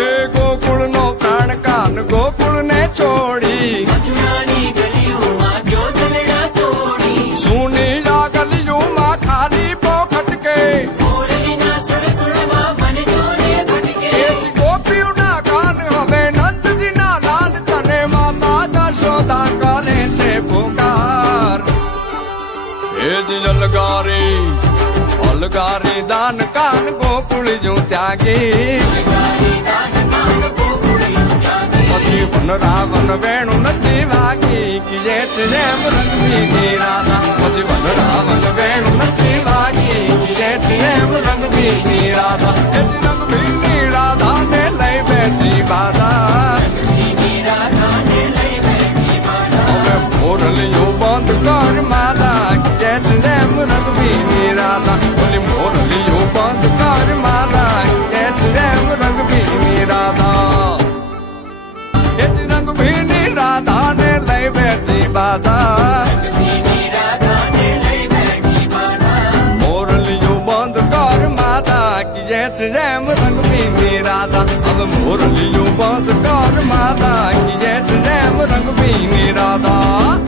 એ ગોકુળ નો પ્રાણ કાન ગોકુળ ને છોડી મથુરાની ગલીઓમાં ગયો દલડા તોડી સુની આ ગલીઓમાં ખાલી પોખટ કે મોરલીના સરસુડમાં મન જોને ભટકે ગોપીઓના કાન હવે નંદજીના લાલ તને માતા જશોદા કરે છે પુકાર એ જ અલગારી દાન કાન ગોકુળ જો ત્યાગી પછી વન રાવણ વેણું નથી વાગી કીએ છે એમ રંગબીની રાધા પછી વન રાવણ વેણું નથી વાગી કીએ છે એમ રંગબીની રાધા એ જ રંગબીની રાધા ને લઈ બેઠી બાધા હવે મોરલીઓ બંધ કર માલા કીએ છે એમ રંગબીની રાધા બોલી મોરલીઓ બંધ કર માલા કીએ છે એમ રંગબીની રાધા એ જ રંગબીની રાધા ને લઈ બેઠી બાધા મોરલીઓ બંધ કર માતા કીએ છે એમ રંગબીની રાધા હવે મોરલીઓ બંધ કર માતા કીએ છે એમ રંગબીની રાધા